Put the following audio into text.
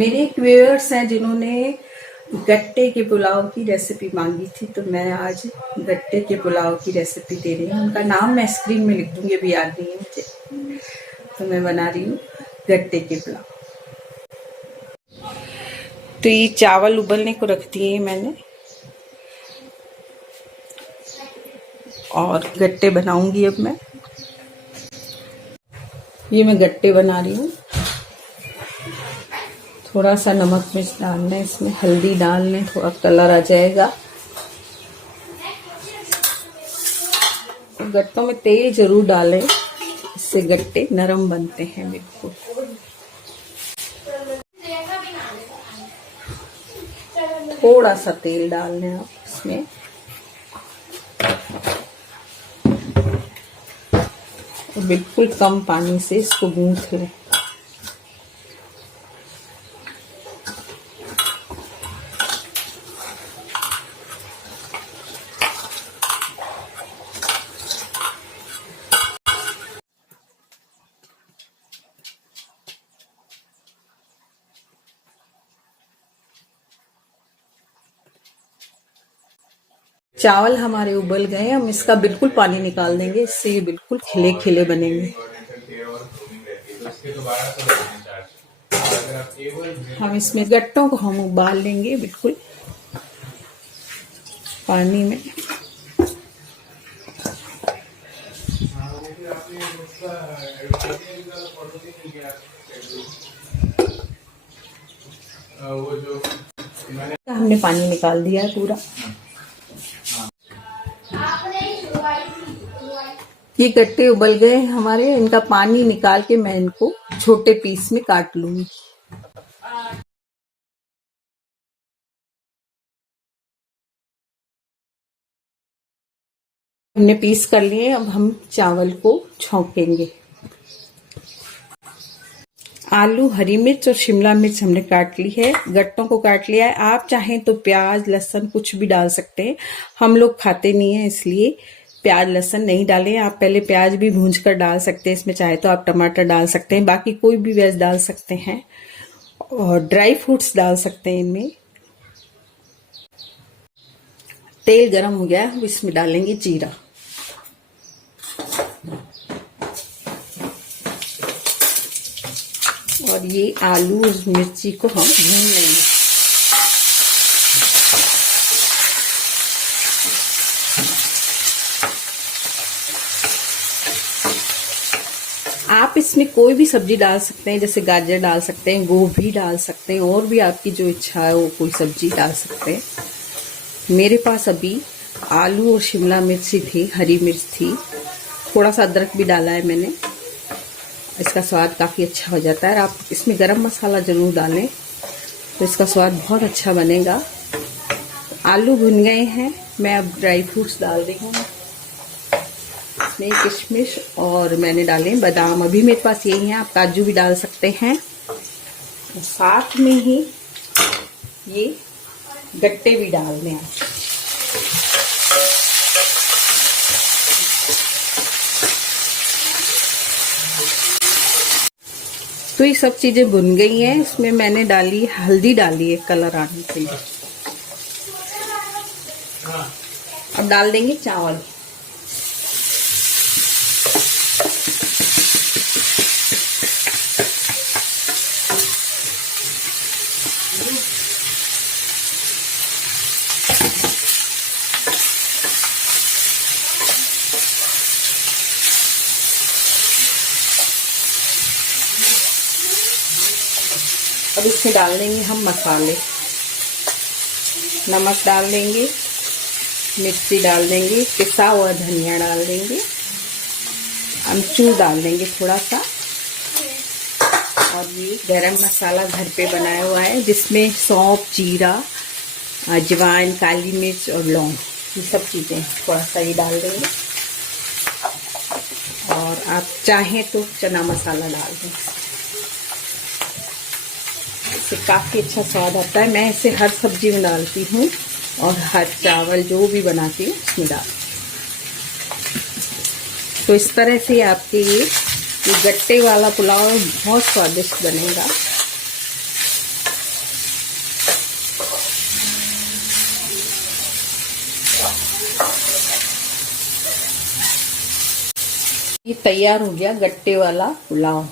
मेरे एक व्यूअर्स हैं जिन्होंने गट्टे के पुलाव की रेसिपी मांगी थी, तो मैं आज गट्टे के पुलाव की रेसिपी दे रही हूँ। उनका नाम मैं स्क्रीन में लिख दूंगी, अभी याद नहीं है मुझे। तो मैं बना रही हूँ गट्टे के पुलाव। तो ये चावल उबलने को रख दिए मैंने और गट्टे बनाऊंगी अब मैं। ये मैं गट्टे बना रही हूँ। थोड़ा सा नमक मिर्च डालना है इसमें, हल्दी डालने, थोड़ा कलर आ जाएगा। गट्टों में तेल जरूर डालें, इससे गट्टे नरम बनते हैं बिल्कुल। थोड़ा सा तेल डालने आप इसमें, और बिल्कुल कम पानी से इसको गूंथ लें। चावल हमारे उबल गए, हम इसका बिल्कुल पानी निकाल देंगे, इससे ये बिल्कुल खिले खिले बनेंगे। हम इसमें गट्टों को हम उबाल लेंगे बिल्कुल पानी में। हमने पानी निकाल दिया है पूरा। ये गट्टे उबल गए हमारे, इनका पानी निकाल के मैं इनको छोटे पीस में काट लूंगी। हमने पीस कर लिए, अब हम चावल को छौंकेंगे। आलू, हरी मिर्च और शिमला मिर्च हमने काट ली है, गट्टों को काट लिया है। आप चाहें तो प्याज लहसुन कुछ भी डाल सकते हैं, हम लोग खाते नहीं है इसलिए प्याज लहसुन नहीं डालें। आप पहले प्याज भी भूंज कर डाल सकते हैं इसमें, चाहे तो आप टमाटर डाल सकते हैं, बाकी कोई भी वेज डाल सकते हैं, और ड्राई फ्रूट्स डाल सकते हैं इनमें। तेल गरम हो गया, हम इसमें डालेंगे जीरा। और ये आलू और मिर्ची को हम भून लेंगे। आप इसमें कोई भी सब्जी डाल सकते हैं, जैसे गाजर डाल सकते हैं, गोभी डाल सकते हैं, और भी आपकी जो इच्छा है वो कोई सब्जी डाल सकते हैं। मेरे पास अभी आलू और शिमला मिर्ची थी, हरी मिर्च थी, थोड़ा सा अदरक भी डाला है मैंने, इसका स्वाद काफ़ी अच्छा हो जाता है। आप इसमें गरम मसाला जरूर डालें तो इसका स्वाद बहुत अच्छा बनेगा। आलू भुन गए हैं, मैं अब ड्राई फ्रूट्स डाल रही हूँ इसमें, किशमिश और मैंने डाले बादाम, अभी मेरे पास यही है, आप काजू भी डाल सकते हैं। साथ में ही ये गट्टे भी डाल दें आप। तो ये सब चीजें भुन गई हैं, इसमें मैंने डाली हल्दी, डाली है कलर आने के लिए। अब डाल देंगे चावल। अब इसमें डाल देंगे हम मसाले, नमक डाल देंगे, मिर्ची डाल देंगे, पिसा हुआ धनिया डाल देंगे, अमचूर डाल देंगे थोड़ा सा, और ये गरम मसाला घर पे बनाया हुआ है जिसमें सौंफ, जीरा, अजवाइन, काली मिर्च और लौंग, ये सब चीज़ें थोड़ा सा ये डाल देंगे। और आप चाहें तो चना मसाला डाल दें, इससे काफ़ी अच्छा स्वाद आता है। मैं इसे हर सब्जी में डालती हूँ और हर चावल जो भी बनाती हूँ उसमें डाल। तो इस तरह से आपके ये गट्टे वाला पुलाव बहुत स्वादिष्ट बनेगा। ये तैयार हो गया गट्टे वाला पुलाव।